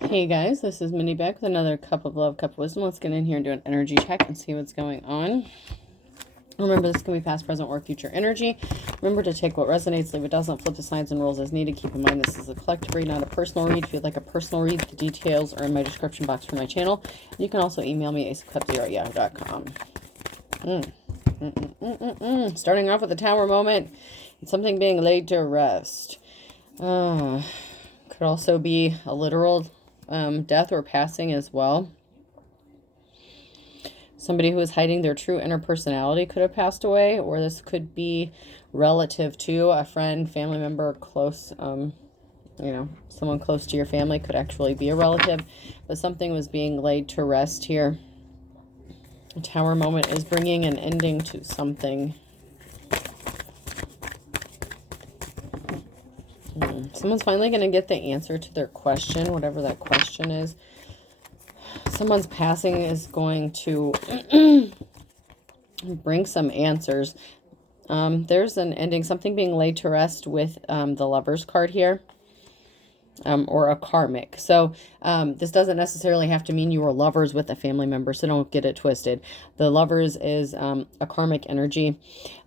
Hey guys, this is Mindy back with another cup of love, cup of wisdom. Let's get in here and do an energy check and see what's going on. Remember, this can be past, present, or future energy. Remember to take what resonates, leave what doesn't, flip the signs and rules as needed. Keep in mind this is a collective read, not a personal read. If you'd like a personal read, the details are in my description box for my channel. You can also email me, aceofcups@yahoo.com. Starting off with the Tower moment, and something being laid to rest. Could also be a literal death or passing as well. Somebody who is hiding their true inner personality could have passed away, or this could be relative to a friend, family member, close, someone close to your family could actually be a relative, but something was being laid to rest here. The Tower moment is bringing an ending to something. Someone's finally going to get the answer to their question, whatever that question is. Someone's passing is going to bring some answers. There's an ending, something being laid to rest with the Lovers card here, or a karmic. So this doesn't necessarily have to mean you were lovers with a family member, so don't get it twisted. The Lovers is a karmic energy,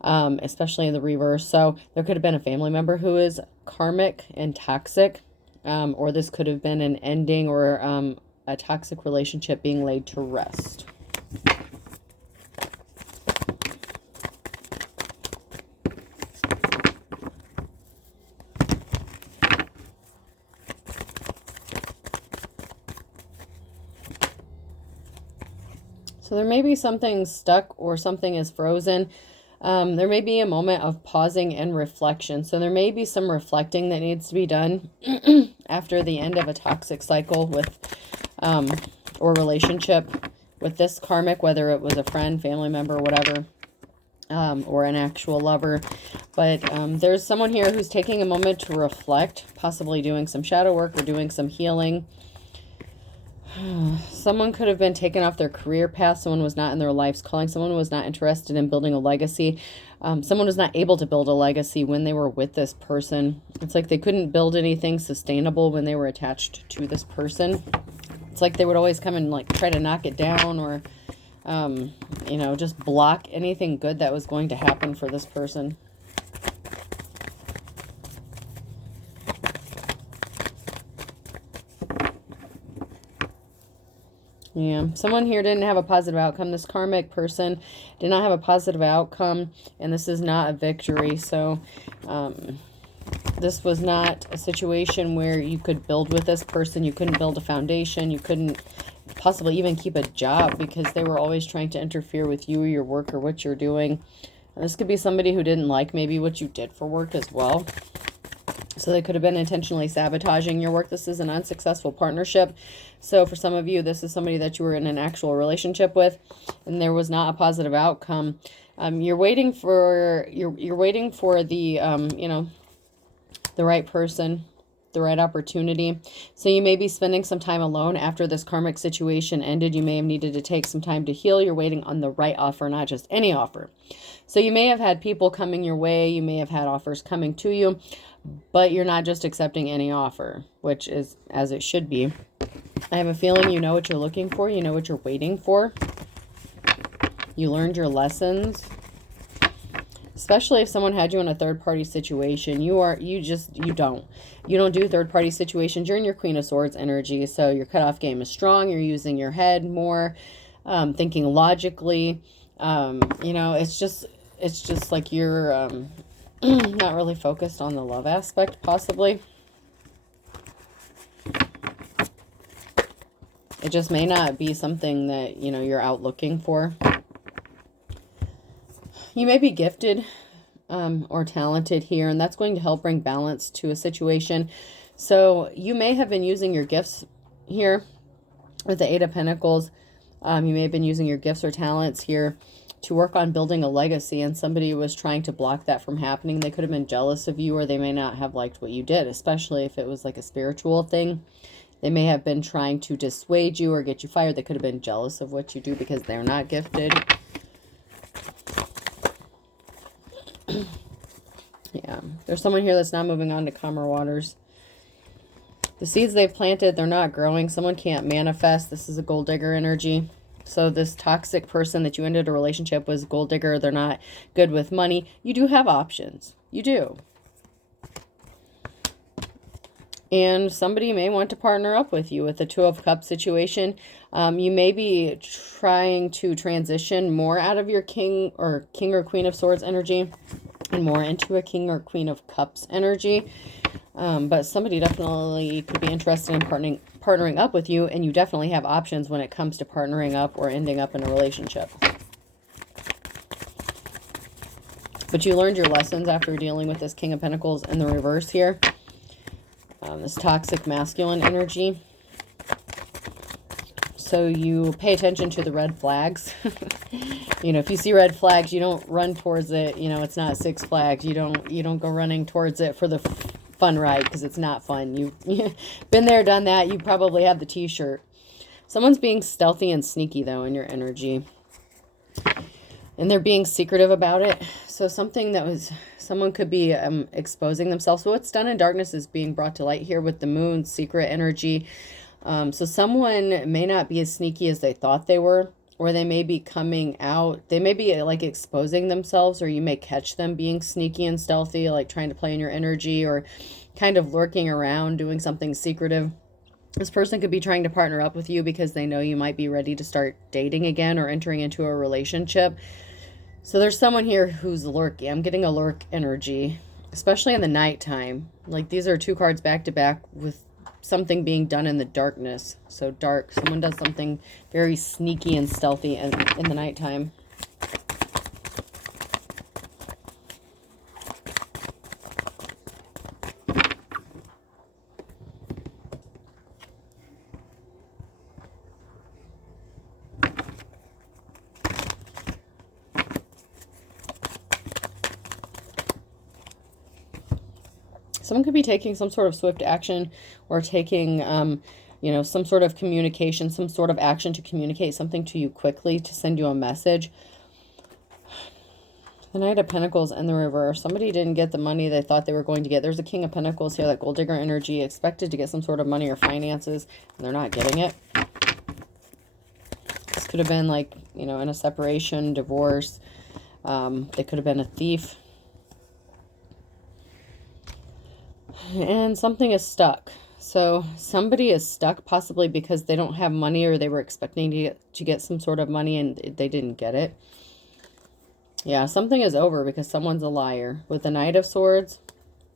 especially in the reverse. So there could have been a family member who is karmic and toxic, or this could have been an ending or a toxic relationship being laid to rest. So there may be something stuck or something is frozen. There may be a moment of pausing and reflection. So there may be some reflecting that needs to be done after the end of a toxic cycle with or relationship with this karmic, whether it was a friend, family member, whatever, or an actual lover. But there's someone here who's taking a moment to reflect, possibly doing some shadow work or doing some healing. Someone could have been taken off their career path. Someone was not in their life's calling. Someone was not interested in building a legacy. Someone was not able to build a legacy when they were with this person. It's like they couldn't build anything sustainable when they were attached to this person. It's like they would always come and like try to knock it down or, just block anything good that was going to happen for this person. Yeah, someone here didn't have a positive outcome. This karmic person did not have a positive outcome, and this is not a victory. So this was not a situation where you could build with this person. You couldn't build a foundation. You couldn't possibly even keep a job because they were always trying to interfere with you or your work or what you're doing. And this could be somebody who didn't like maybe what you did for work as well. So they could have been intentionally sabotaging your work. This is an unsuccessful partnership. So for some of you, this is somebody that you were in an actual relationship with, and there was not a positive outcome. You're waiting for the the right person, the right opportunity. So you may be spending some time alone after this karmic situation ended. You may have needed to take some time to heal. You're waiting on the right offer, not just any offer. So you may have had people coming your way. You may have had offers coming to you, but you're not just accepting any offer, which is as it should be. I have a feeling you know what you're looking for. You know what you're waiting for. You learned your lessons. Especially if someone had you in a third-party situation. You don't do third-party situations. You're in your Queen of Swords energy, so your cutoff game is strong. You're using your head more, thinking logically. It's just like you're not really focused on the love aspect, possibly. It just may not be something that, you're out looking for. You may be gifted or talented here, and that's going to help bring balance to a situation. So you may have been using your gifts here with the Eight of Pentacles. You may have been using your gifts or talents here to work on building a legacy, and somebody was trying to block that from happening. They could have been jealous of you, or they may not have liked what you did, especially if it was like a spiritual thing. They may have been trying to dissuade you or get you fired. They could have been jealous of what you do because they're not gifted. Yeah, there's someone here that's not moving on to calmer waters. The seeds they've planted, they're not growing. Someone can't manifest. This is a gold digger energy. So this toxic person that you ended a relationship with, gold digger, they're not good with money. You do have options. You do. And somebody may want to partner up with you with the Two of Cups situation. You may be trying to transition more out of your King or Queen of Swords energy and more into a King or Queen of Cups energy. But somebody definitely could be interested in partnering up with you, and you definitely have options when it comes to partnering up or ending up in a relationship. But you learned your lessons after dealing with this King of Pentacles in the reverse here. This toxic masculine energy. So you pay attention to the red flags. You know, if you see red flags, you don't run towards it. You know, it's not Six Flags. You don't go running towards it for the fun ride, because it's not fun. You've been there, done that. You probably have the t-shirt. Someone's being stealthy and sneaky, though, in your energy. And they're being secretive about it. So someone could be exposing themselves. So what's done in darkness is being brought to light here with the moon, secret energy. So someone may not be as sneaky as they thought they were, or they may be coming out. They may be like exposing themselves, or you may catch them being sneaky and stealthy, like trying to play in your energy or kind of lurking around, doing something secretive. This person could be trying to partner up with you because they know you might be ready to start dating again or entering into a relationship. So there's someone here who's lurking. I'm getting a lurk energy, especially in the nighttime. Like these are two cards back to back with something being done in the darkness. So dark. Someone does something very sneaky and stealthy in the nighttime. Someone could be taking some sort of swift action or taking, you know, some sort of communication, some sort of action to communicate something to you quickly, to send you a message. The Knight of Pentacles in the reverse. Somebody didn't get the money they thought they were going to get. There's a King of Pentacles here, that gold digger energy, expected to get some sort of money or finances, and they're not getting it. This could have been like, you know, in a separation, divorce. They could have been a thief. And something is stuck. So somebody is stuck, possibly because they don't have money, or they were expecting to get some sort of money and they didn't get it. Yeah, something is over because someone's a liar. With the Knight of Swords,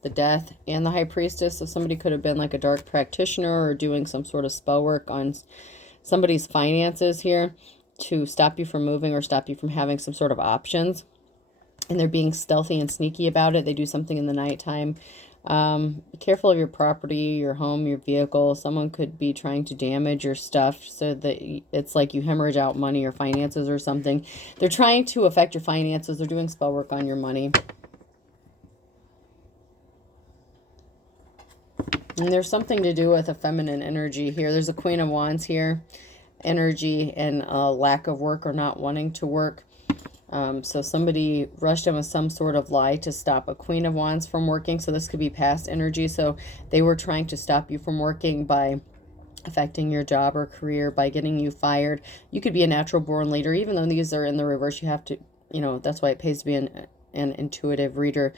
the Death, and the High Priestess. So somebody could have been like a dark practitioner or doing some sort of spell work on somebody's finances here to stop you from moving or stop you from having some sort of options. And they're being stealthy and sneaky about it. They do something in the nighttime. Be careful of your property, your home, your vehicle. Someone could be trying to damage your stuff so that it's like you hemorrhage out money or finances or something. They're trying to affect your finances. They're doing spell work on your money. And there's something to do with a feminine energy here. There's a Queen of Wands here. Energy and a lack of work or not wanting to work. So somebody rushed in with some sort of lie to stop a Queen of Wands from working. So this could be past energy. So they were trying to stop you from working by affecting your job or career, by getting you fired. You could be a natural born leader. Even though these are in the reverse, you have to, you know, that's why it pays to be an intuitive reader.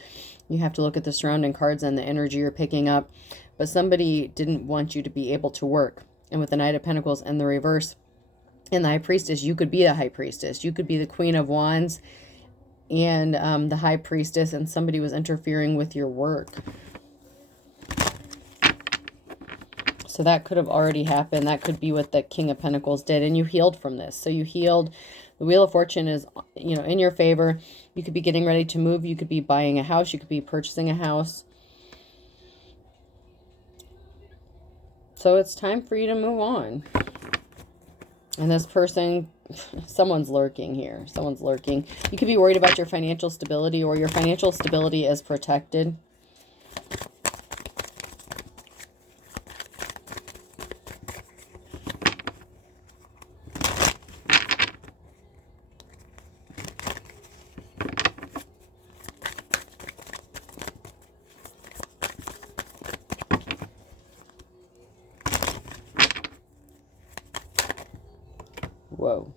You have to look at the surrounding cards and the energy you're picking up. But somebody didn't want you to be able to work. And with the Knight of Pentacles in the reverse, and the High Priestess, you could be the High Priestess. You could be the Queen of Wands and the High Priestess, and somebody was interfering with your work. So that could have already happened. That could be what the King of Pentacles did, and you healed from this. So you healed. The Wheel of Fortune is, you know, in your favor. You could be getting ready to move. You could be buying a house. You could be purchasing a house. So it's time for you to move on. And this person, someone's lurking here. Someone's lurking. You could be worried about your financial stability, or your financial stability is protected. Whoa.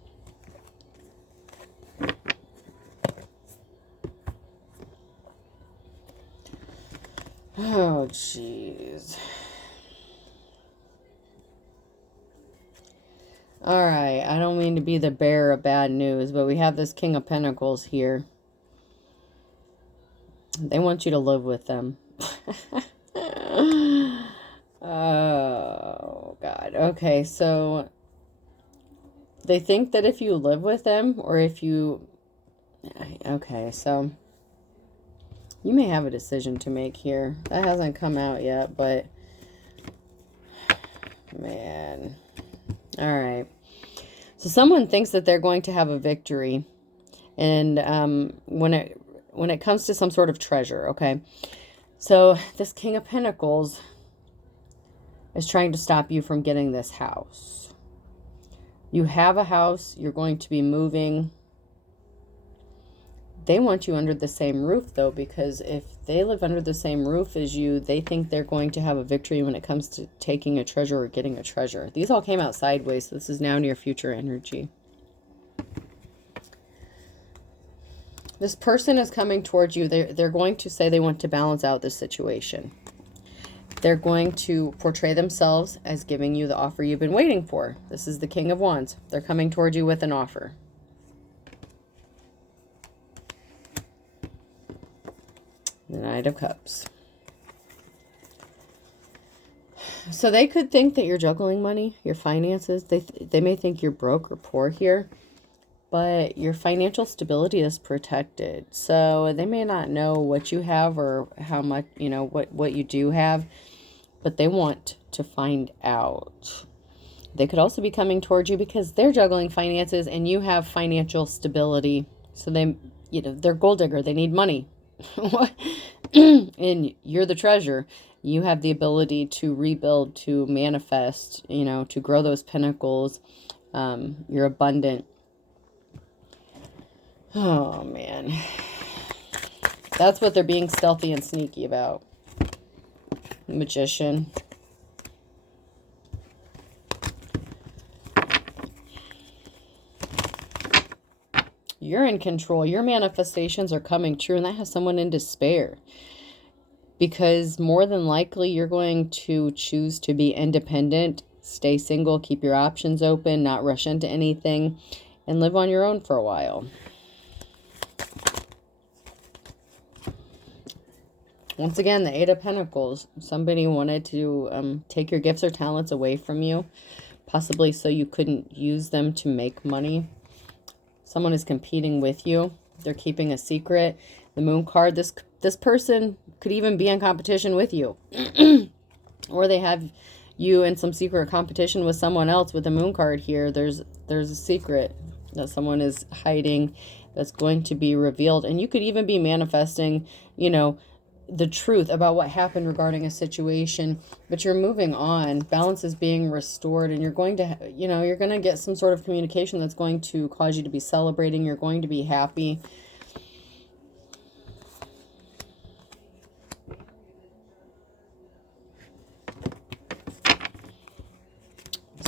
Oh, jeez. All right, I don't mean to be the bearer of bad news, but we have this King of Pentacles here. They want you to live with them. Oh, God. Okay, so they think that if you live with them, or if you... Okay, so you may have a decision to make here. That hasn't come out yet, but... Man... All right. So someone thinks that they're going to have a victory. And when it comes to some sort of treasure, okay? So this King of Pentacles is trying to stop you from getting this house. You have a house. You're going to be moving. They want you under the same roof, though, because if they live under the same roof as you, they think they're going to have a victory when it comes to taking a treasure or getting a treasure. These all came out sideways, so this is now near future energy. This person is coming towards you. They're going to say they want to balance out this situation. They're going to portray themselves as giving you the offer you've been waiting for. This is the King of Wands. They're coming towards you with an offer. The Knight of Cups. So they could think that you're juggling money, your finances. They may think you're broke or poor here, but your financial stability is protected. So they may not know what you have or how much, you know, what you do have, but they want to find out. They could also be coming towards you because they're juggling finances and you have financial stability. So they, you know, they're gold digger. They need money. And you're the treasure. You have the ability to rebuild, to manifest, you know, to grow those pinnacles. You're abundant. Oh, man. That's what they're being stealthy and sneaky about. Magician. You're in control. Your manifestations are coming true, and that has someone in despair. Because more than likely, you're going to choose to be independent, stay single, keep your options open, not rush into anything, and live on your own for a while. Once again, the Eight of Pentacles. Somebody wanted to take your gifts or talents away from you, possibly so you couldn't use them to make money. Someone is competing with you. They're keeping a secret. The Moon card, this person could even be in competition with you. Or they have you in some secret competition with someone else with the Moon card here. There's a secret that someone is hiding that's going to be revealed. And you could even be manifesting, you know, the truth about what happened regarding a situation, but you're moving on. Balance is being restored, and you're going to, you know, you're going to get some sort of communication that's going to cause you to be celebrating. You're going to be happy.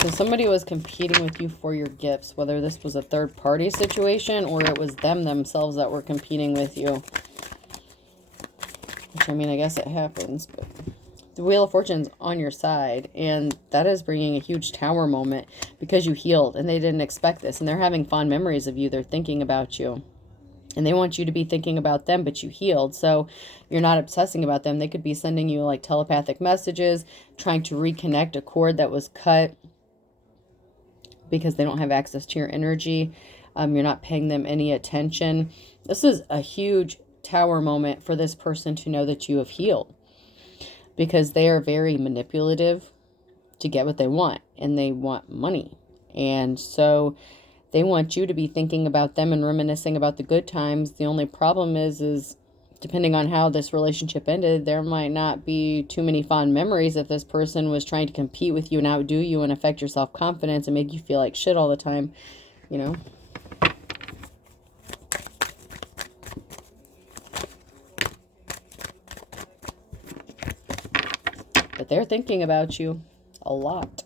So somebody was competing with you for your gifts, whether this was a third-party situation or it was them themselves that were competing with you. Which, I mean, I guess it happens, but the Wheel of Fortune's on your side, and that is bringing a huge tower moment because you healed, and they didn't expect this, and they're having fond memories of you. They're thinking about you, and they want you to be thinking about them, but you healed, so you're not obsessing about them. They could be sending you, like, telepathic messages, trying to reconnect a cord that was cut because they don't have access to your energy. You're not paying them any attention. This is a huge tower moment for this person to know that you have healed, because they are very manipulative to get what they want, and they want money, and so they want you to be thinking about them and reminiscing about the good times. The only problem is depending on how this relationship ended, there might not be too many fond memories if this person was trying to compete with you and outdo you and affect your self-confidence and make you feel like shit all the time, you know. But they're thinking about you a lot.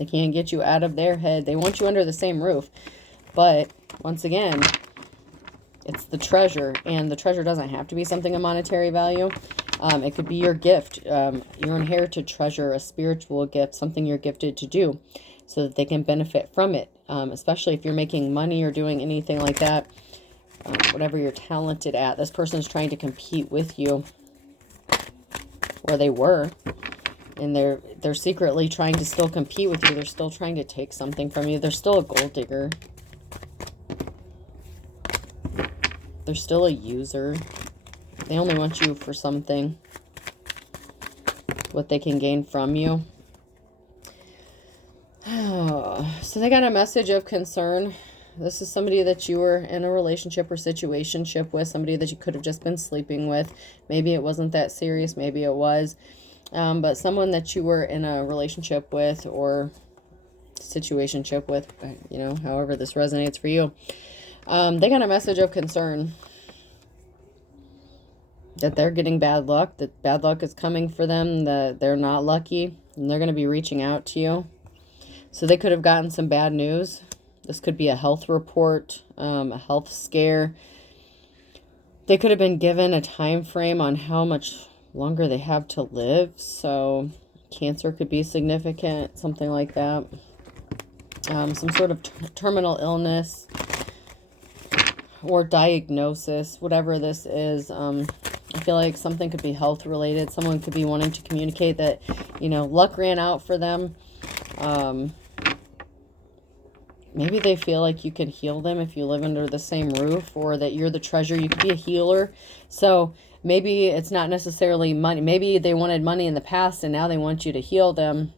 They can't get you out of their head. They want you under the same roof. But once again, it's the treasure, and the treasure doesn't have to be something of monetary value. It could be your gift, your inherited treasure, a spiritual gift, something you're gifted to do so that they can benefit from it. Especially if you're making money or doing anything like that, whatever you're talented at. This person is trying to compete with you, or they were. And they're secretly trying to still compete with you. They're still trying to take something from you. They're still a gold digger. They're still a user. They only want you for something. What they can gain from you. So they got a message of concern. This is somebody that you were in a relationship or situationship with. Somebody that you could have just been sleeping with. Maybe it wasn't that serious. Maybe it was. But someone that you were in a relationship with or situationship with, you know, however this resonates for you. They got a message of concern that they're getting bad luck, that bad luck is coming for them, that they're not lucky, and they're going to be reaching out to you. So they could have gotten some bad news. This could be a health report, a health scare. They could have been given a time frame on how much longer they have to live. So cancer could be significant, something like that. Some sort of terminal illness or diagnosis, whatever this is. I feel like something could be health related. Someone could be wanting to communicate that, you know, luck ran out for them. Maybe they feel like you can heal them if you live under the same roof, or that you're the treasure. You could be a healer. So maybe it's not necessarily money. Maybe they wanted money in the past and now they want you to heal them.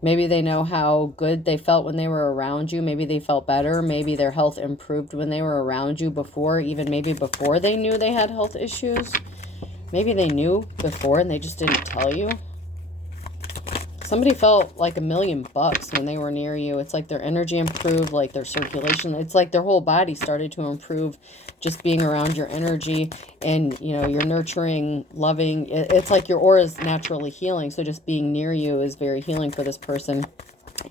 Maybe they know how good they felt when they were around you. Maybe they felt better. Maybe their health improved when they were around you before, even maybe before they knew they had health issues. Maybe they knew before and they just didn't tell you. Somebody felt like $1,000,000 when they were near you. It's like their energy improved, like their circulation. It's like their whole body started to improve just being around your energy, and, you know, you're nurturing, loving. It's like your aura is naturally healing. So just being near you is very healing for this person.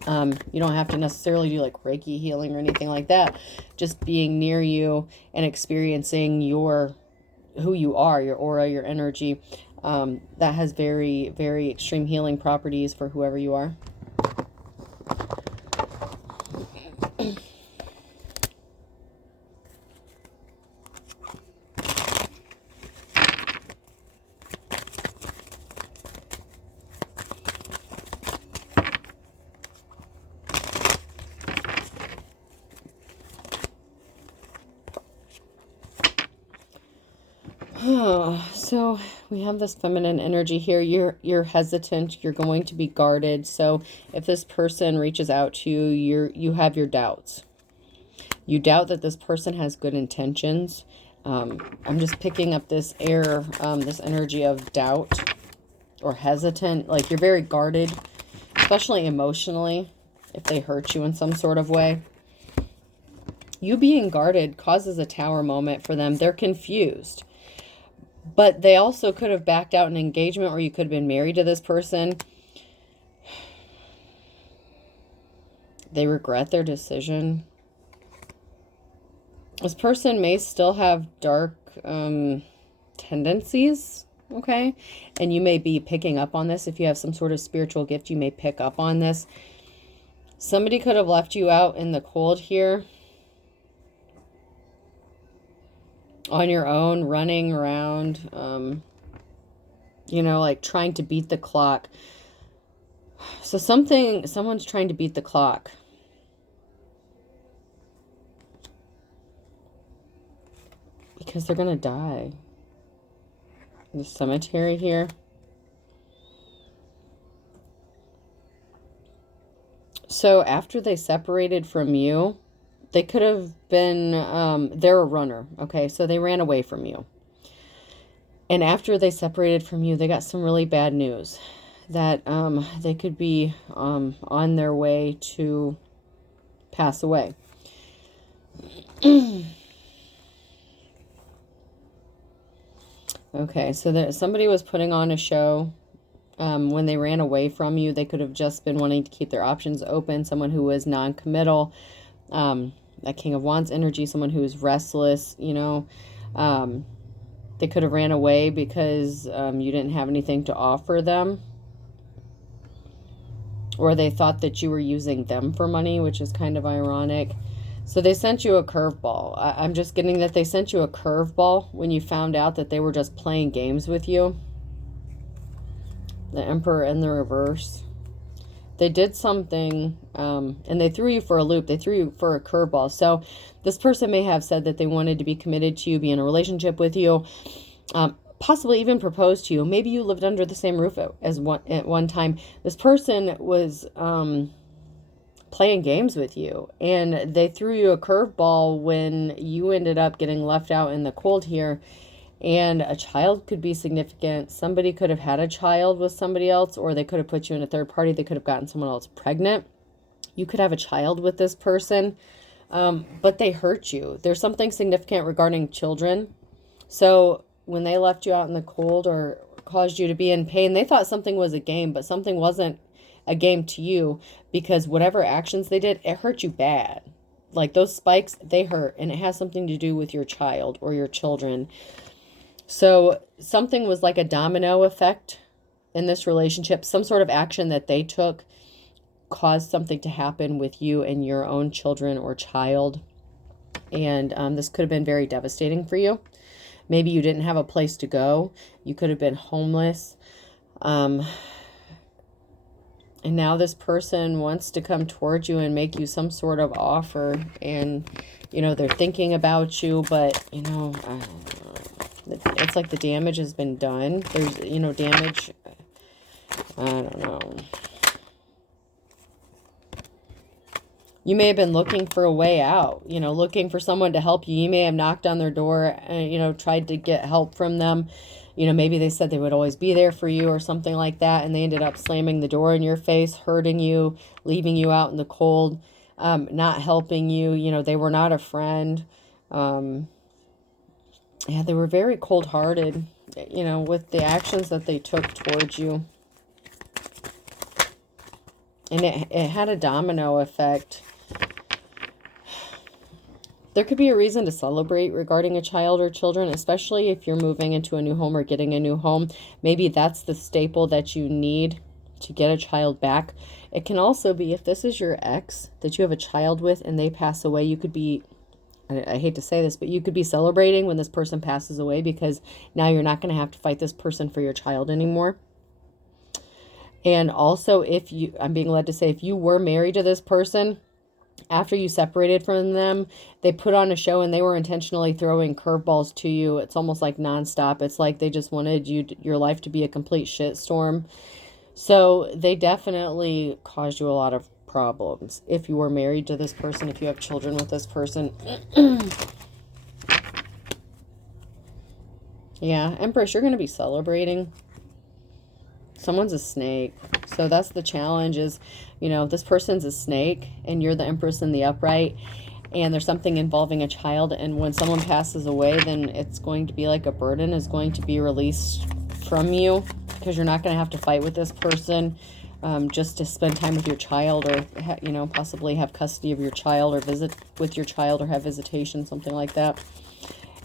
You don't have to necessarily do like Reiki healing or anything like that. Just being near you and experiencing who you are, your aura, your energy. That has very, very extreme healing properties for whoever you are. So we have this feminine energy here. You're hesitant. You're going to be guarded. So if this person reaches out to you, you have your doubts. You doubt that this person has good intentions. I'm just picking up this air, this energy of doubt or hesitant. Like you're very guarded, especially emotionally, if they hurt you in some sort of way. You being guarded causes a tower moment for them. They're confused. But they also could have backed out an engagement, or you could have been married to this person. They regret their decision. This person may still have dark tendencies, okay? And you may be picking up on this. If you have some sort of spiritual gift, you may pick up on this. Somebody could have left you out in the cold here. On your own, running around, you know, like trying to beat the clock. So someone's trying to beat the clock. Because they're going to die. The cemetery here. So after they separated from you, they could have been, they're a runner, okay? So they ran away from you. And after they separated from you, they got some really bad news. That they could be on their way to pass away. Okay, so somebody was putting on a show. When they ran away from you, they could have just been wanting to keep their options open. Someone who was non-committal, that King of Wands energy, someone who is restless, you know. They could have ran away because you didn't have anything to offer them. Or they thought that you were using them for money, which is kind of ironic. So they sent you a curveball. I'm just getting that they sent you a curveball when you found out that they were just playing games with you. The Emperor in the reverse. They did something, and they threw you for a loop. They threw you for a curveball. So this person may have said that they wanted to be committed to you, be in a relationship with you, possibly even propose to you. Maybe you lived under the same roof at one time. This person was playing games with you, and they threw you a curveball when you ended up getting left out in the cold here. And a child could be significant. Somebody could have had a child with somebody else, or they could have put you in a third party. They could have gotten someone else pregnant. You could have a child with this person, but they hurt you. There's something significant regarding children. So when they left you out in the cold or caused you to be in pain, they thought something was a game, but something wasn't a game to you, because whatever actions they did, it hurt you bad. Like those spikes, they hurt, and it has something to do with your child or your children. So something was like a domino effect in this relationship. Some sort of action that they took caused something to happen with you and your own children or child. And this could have been very devastating for you. Maybe you didn't have a place to go. You could have been homeless. And now this person wants to come towards you and make you some sort of offer. And, you know, they're thinking about you, but, you know, it's like the damage has been done. There's, you know, damage. I don't know. You may have been looking for a way out, you know, looking for someone to help you. You may have knocked on their door and, you know, tried to get help from them. You know, maybe they said they would always be there for you or something like that, and they ended up slamming the door in your face, hurting you, leaving you out in the cold, not helping you. You know, they were not a friend. Yeah, they were very cold-hearted, you know, with the actions that they took towards you. And it had a domino effect. There could be a reason to celebrate regarding a child or children, especially if you're moving into a new home or getting a new home. Maybe that's the staple that you need to get a child back. It can also be, if this is your ex that you have a child with and they pass away, you could be, I hate to say this, but you could be celebrating when this person passes away, because now you're not going to have to fight this person for your child anymore. And also, if you, I'm being led to say, if you were married to this person, after you separated from them, they put on a show and they were intentionally throwing curveballs to you. It's almost like nonstop. It's like they just wanted your life to be a complete shitstorm. So they definitely caused you a lot of problems. If you were married to this person, if you have children with this person. Yeah, Empress, you're going to be celebrating. Someone's a snake. So that's the challenge is, you know, this person's a snake and you're the Empress in the upright, and there's something involving a child, and when someone passes away, then it's going to be like a burden is going to be released from you, because you're not going to have to fight with this person just to spend time with your child, or, you know, possibly have custody of your child or visit with your child or have visitation, something like that.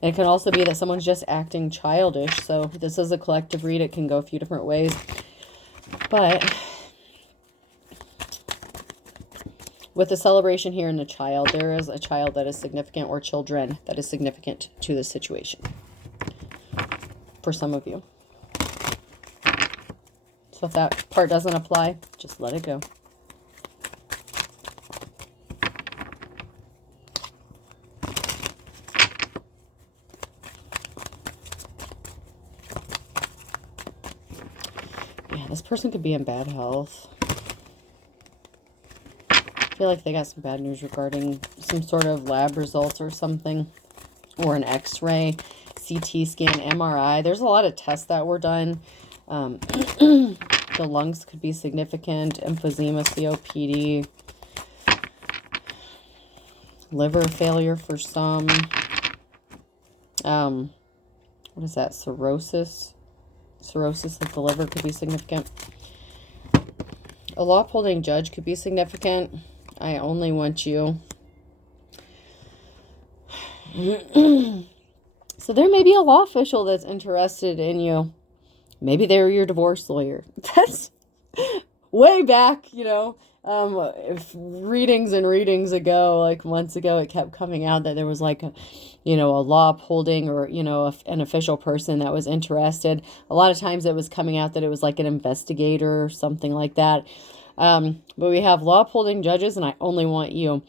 And it can also be that someone's just acting childish. So this is a collective read. It can go a few different ways. But with the celebration here in the child, there is a child that is significant, or children that is significant to this situation for some of you. So if that part doesn't apply, just let it go. Yeah, this person could be in bad health. I feel like they got some bad news regarding some sort of lab results or something, or an x-ray, CT scan, MRI. There's a lot of tests that were done. The lungs could be significant, emphysema, COPD, liver failure for some. What is that? Cirrhosis. Cirrhosis of the liver could be significant. A law upholding judge could be significant. I only want you. So there may be a law official that's interested in you. Maybe they're your divorce lawyer. That's way back, you know. If readings and readings ago, like months ago, it kept coming out that there was like a, you know, a law upholding or, you know, an official person that was interested. A lot of times it was coming out that it was like an investigator or something like that. But we have law upholding judges, and I only want you.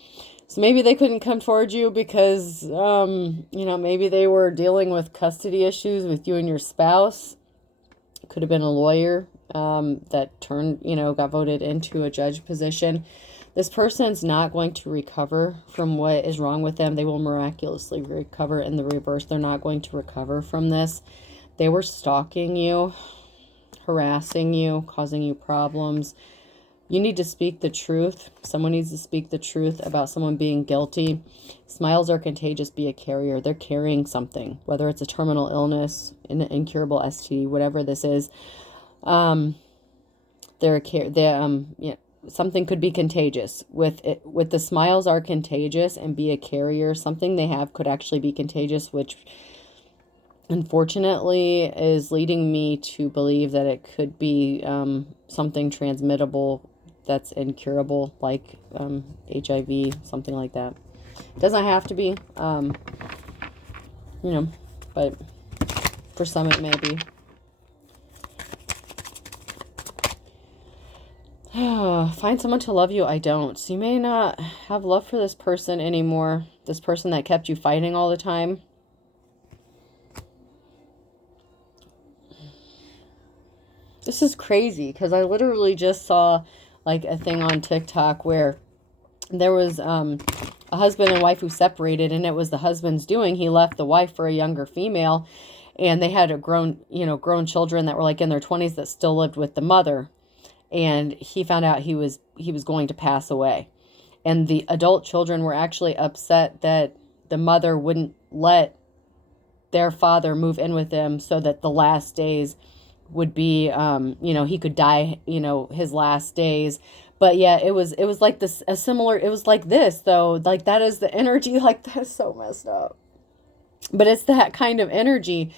So maybe they couldn't come towards you because, you know, maybe they were dealing with custody issues with you and your spouse. Could have been a lawyer that turned, you know, got voted into a judge position. This person's not going to recover from what is wrong with them. They will miraculously recover in the reverse. They're not going to recover from this. They were stalking you, harassing you, causing you problems. You need to speak the truth. Someone needs to speak the truth about someone being guilty. Smiles are contagious. Be a carrier. They're carrying something, whether it's a terminal illness, an incurable STD, whatever this is. Something could be contagious. With the smiles are contagious and be a carrier. Something they have could actually be contagious, which unfortunately is leading me to believe that it could be something transmittable that's incurable, like HIV, something like that. It doesn't have to be, you know, but for some it may be. Find someone to love you. I don't. So you may not have love for this person anymore. This person that kept you fighting all the time. This is crazy because I literally just saw like a thing on TikTok where there was a husband and wife who separated, and it was the husband's doing. He left the wife for a younger female, and they had grown children that were like in their 20s that still lived with the mother. And he found out he was going to pass away. And the adult children were actually upset that the mother wouldn't let their father move in with them so that the last days would be, you know, he could die, you know, his last days. But yeah, it was like this, it was like this, though. Like, that is the energy. Like, that is so messed up. But it's that kind of energy,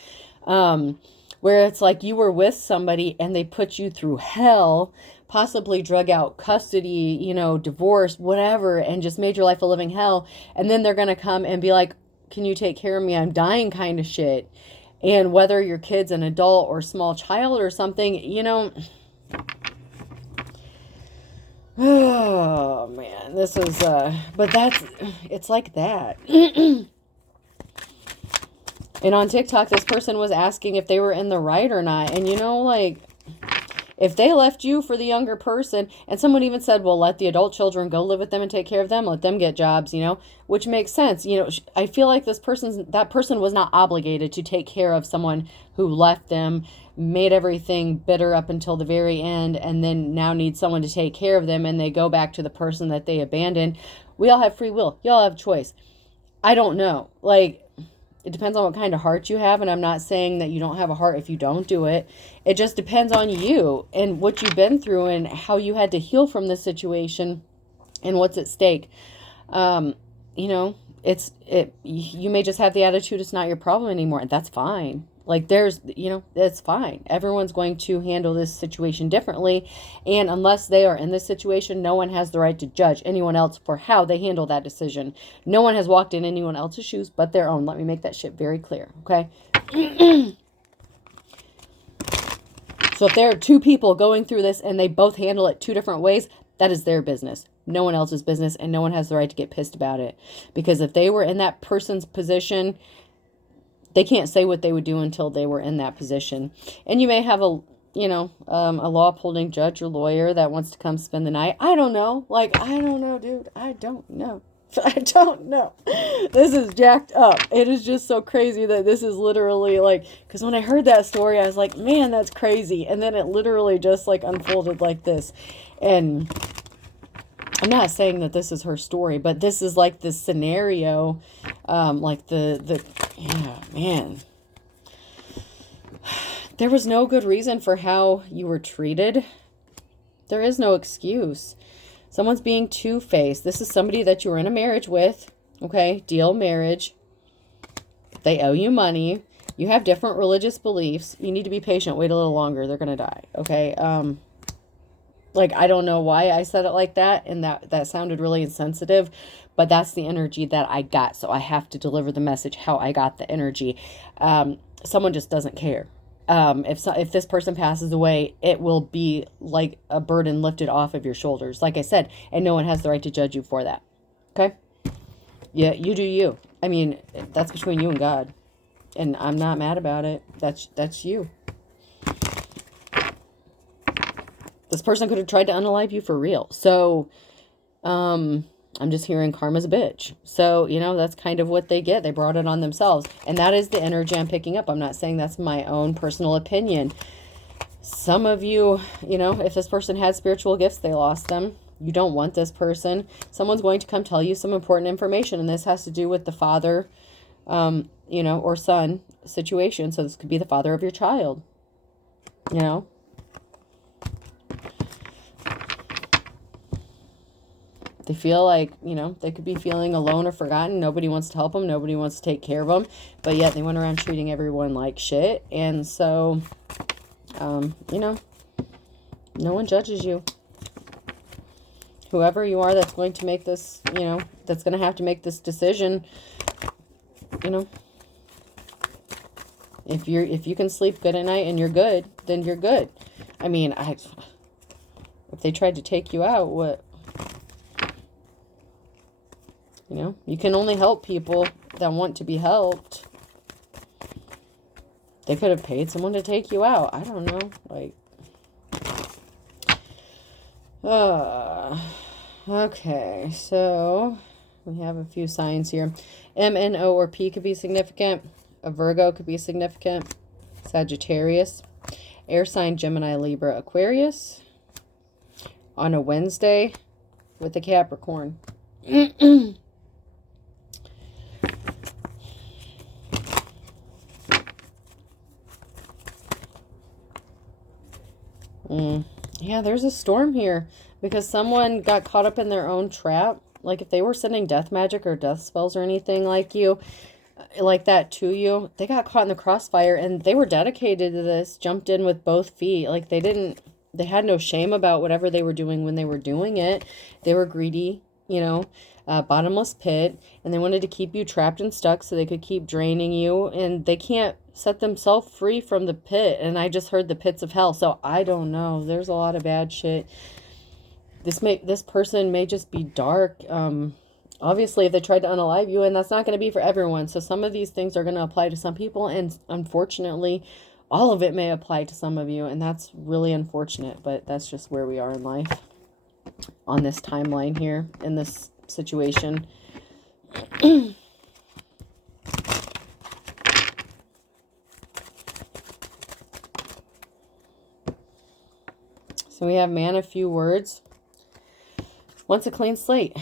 where it's like you were with somebody and they put you through hell, possibly drug out custody, you know, divorce, whatever, and just made your life a living hell. And then they're going to come and be like, can you take care of me? I'm dying, kind of shit. And whether your kid's an adult or small child or something, you know, oh man, this is, but it's like that. And on TikTok, this person was asking if they were in the right or not. And, you know, like, if they left you for the younger person, and someone even said, well, let the adult children go live with them and take care of them, let them get jobs, you know, which makes sense. You know, I feel like that person was not obligated to take care of someone who left them, made everything bitter up until the very end, and then now needs someone to take care of them, and they go back to the person that they abandoned. We all have free will. Y'all have choice. I don't know. Like, it depends on what kind of heart you have, and I'm not saying that you don't have a heart if you don't do it. It just depends on you and what you've been through and how you had to heal from this situation and what's at stake. You know, you may just have the attitude it's not your problem anymore, and that's fine. Like, it's fine. Everyone's going to handle this situation differently. And unless they are in this situation, no one has the right to judge anyone else for how they handle that decision. No one has walked in anyone else's shoes but their own. Let me make that shit very clear, okay? So if there are two people going through this and they both handle it two different ways, that is their business. No one else's business, and no one has the right to get pissed about it. Because if they were in that person's position, they can't say what they would do until they were in that position. And you may have a law upholding judge or lawyer that wants to come spend the night. I don't know. Like, I don't know, dude. I don't know. I don't know. This is jacked up. It is just so crazy that this is literally like, because when I heard that story, I was like, man, that's crazy. And then it literally just like unfolded like this. And I'm not saying that this is her story, but this is like the scenario, like yeah, man. There was no good reason for how you were treated. There is no excuse. Someone's being two-faced. This is somebody that you were in a marriage with, okay? Deal marriage. They owe you money. You have different religious beliefs. You need to be patient. Wait a little longer. They're going to die, okay? Like, I don't know why I said it like that, and that sounded really insensitive, but that's the energy that I got, so I have to deliver the message how I got the energy. Someone just doesn't care. If this person passes away, it will be like a burden lifted off of your shoulders, like I said, and no one has the right to judge you for that, okay? Yeah, you do you. I mean, that's between you and God, and I'm not mad about it. That's you. This person could have tried to unalive you for real. So, I'm just hearing karma's a bitch. So, you know, that's kind of what they get. They brought it on themselves. And that is the energy I'm picking up. I'm not saying that's my own personal opinion. Some of you, you know, if this person had spiritual gifts, they lost them. You don't want this person. Someone's going to come tell you some important information. And this has to do with the father, you know, or son situation. So this could be the father of your child, you know. They feel like, you know, they could be feeling alone or forgotten. Nobody wants to help them. Nobody wants to take care of them. But yet they went around treating everyone like shit. And so, you know, no one judges you. Whoever you are that's going to make this, you know, that's going to have to make this decision, you know, if you can sleep good at night and you're good, then you're good. I mean, if they tried to take you out, what? You know, you can only help people that want to be helped. They could have paid someone to take you out. I don't know. Like, okay, so we have a few signs here. M, N, O, or P could be significant. A Virgo could be significant. Sagittarius. Air sign, Gemini, Libra, Aquarius. On a Wednesday with a Capricorn. Yeah, there's a storm here because someone got caught up in their own trap. Like if they were sending death magic or death spells or anything like that to you, they got caught in the crossfire and they were dedicated to this, jumped in with both feet. Like they had no shame about whatever they were doing when they were doing it. They were greedy, you know, bottomless pit, and they wanted to keep you trapped and stuck so they could keep draining you, and they can't set themselves free from the pit. And I just heard the pits of hell, so I don't know. There's a lot of bad shit. This person may just be dark. Obviously, if they tried to unalive you, and that's not going to be for everyone. So some of these things are going to apply to some people, and unfortunately, all of it may apply to some of you, and that's really unfortunate, but that's just where we are in life on this timeline here, in this situation. So we have man of few words. Wants a clean slate.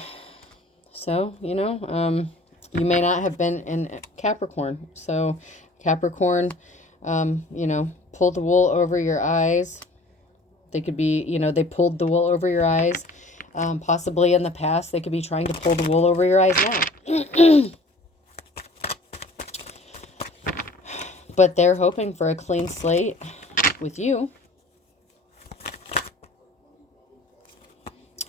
So, you know, you may not have been in Capricorn. So Capricorn, you know, pull the wool over your eyes. They could be, you know, they pulled the wool over your eyes. Possibly in the past, they could be trying to pull the wool over your eyes now. But they're hoping for a clean slate with you.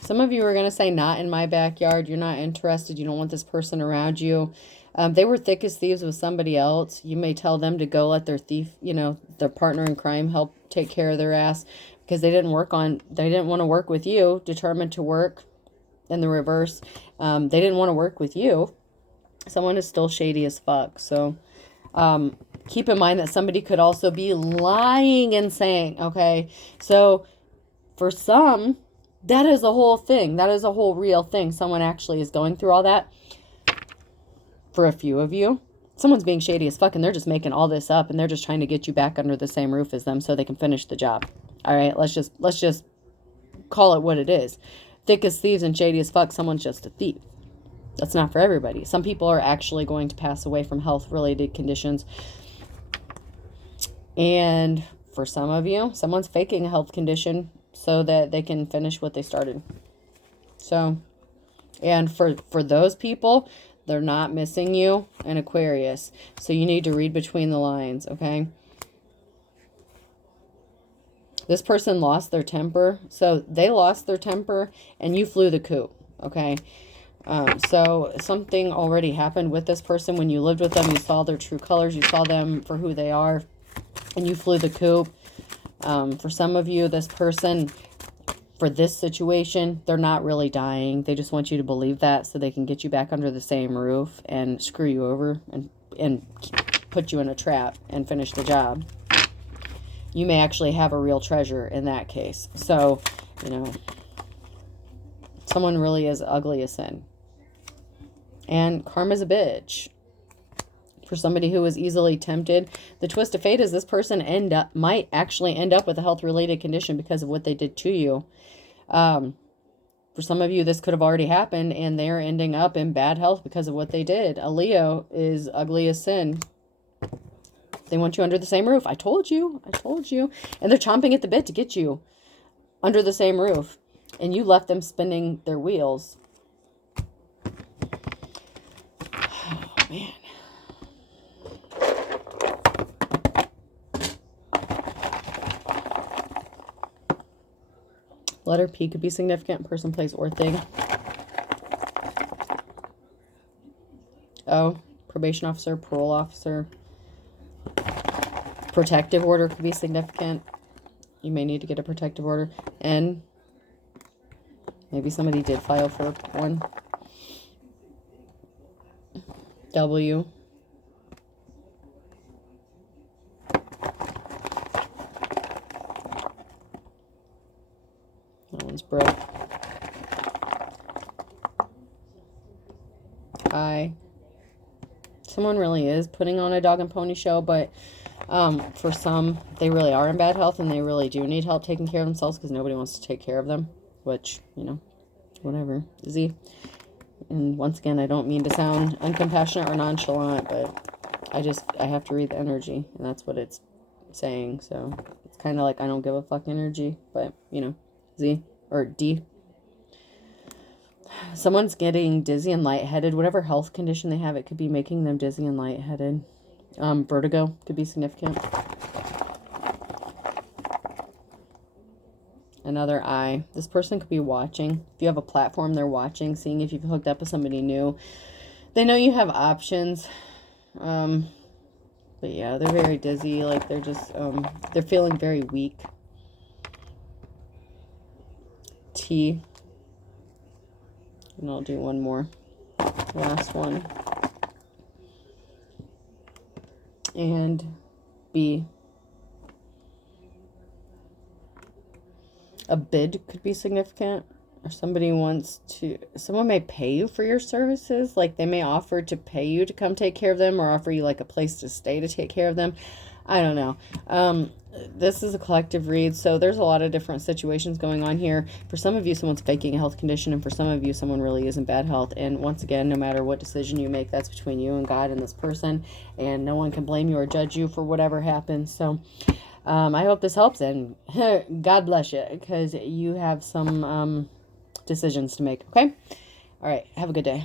Some of you are going to say, not in my backyard. You're not interested. You don't want this person around you. They were thick as thieves with somebody else. You may tell them to go let their thief, you know, their partner in crime help take care of their ass because they didn't want to work with you, determined to work in the reverse. They didn't want to work with you. Someone is still shady as fuck. So keep in mind that somebody could also be lying and saying, okay, so for some, that is a whole thing. That is a whole real thing. Someone actually is going through all that. For a few of you, someone's being shady as fuck and they're just making all this up and they're just trying to get you back under the same roof as them so they can finish the job. All right, let's just call it what it is. Thick as thieves and shady as fuck, someone's just a thief. That's not for everybody. Some people are actually going to pass away from health-related conditions. And For some of you, someone's faking a health condition so that they can finish what they started. So, and for those people, they're not missing you in Aquarius. So you need to read between the lines, okay? This person lost their temper. So they lost their temper and you flew the coop, okay? So something already happened with this person when you lived with them. You saw their true colors. You saw them for who they are. And you flew the coop. For some of you, this person, for this situation, they're not really dying. They just want you to believe that so they can get you back under the same roof and screw you over and put you in a trap and finish the job. You may actually have a real treasure in that case. So, you know, someone really is ugly as sin. And karma's a bitch. For somebody who is easily tempted, the twist of fate is this person might actually end up with a health-related condition because of what they did to you. For some of you, this could have already happened, and they're ending up in bad health because of what they did. A Leo is ugly as sin. They want you under the same roof. I told you. I told you. And they're chomping at the bit to get you under the same roof. And you left them spinning their wheels. Oh, man. Letter P could be significant. Person, place, or thing. O, probation officer, parole officer. Protective order could be significant. You may need to get a protective order. N, maybe somebody did file for one. W, that one's broke. I, someone really is putting on a dog and pony show, but for some, they really are in bad health and they really do need help taking care of themselves because nobody wants to take care of them, which, you know, whatever. Z. And once again, I don't mean to sound uncompassionate or nonchalant, but I have to read the energy, and that's what it's saying. So it's kind of like I don't give a fuck energy, but, you know, Z or D. Someone's getting dizzy and lightheaded. Whatever health condition they have, it could be making them dizzy and lightheaded. Vertigo could be significant. Another I. This person could be watching. If you have a platform, they're watching, seeing if you've hooked up with somebody new. They know you have options. But yeah, they're very dizzy. Like they're just, they're feeling very weak. T. And I'll do one more. Last one. And B. A bid could be significant. Or someone may pay you for your services. Like they may offer to pay you to come take care of them or offer you like a place to stay to take care of them. I don't know. This is a collective read, so there's a lot of different situations going on here. For some of you, someone's faking a health condition, and for some of you, someone really is in bad health. And once again, no matter what decision you make, that's between you and God and this person, and no one can blame you or judge you for whatever happens. So I hope this helps, and God bless you, because you have some decisions to make, okay? All right, have a good day.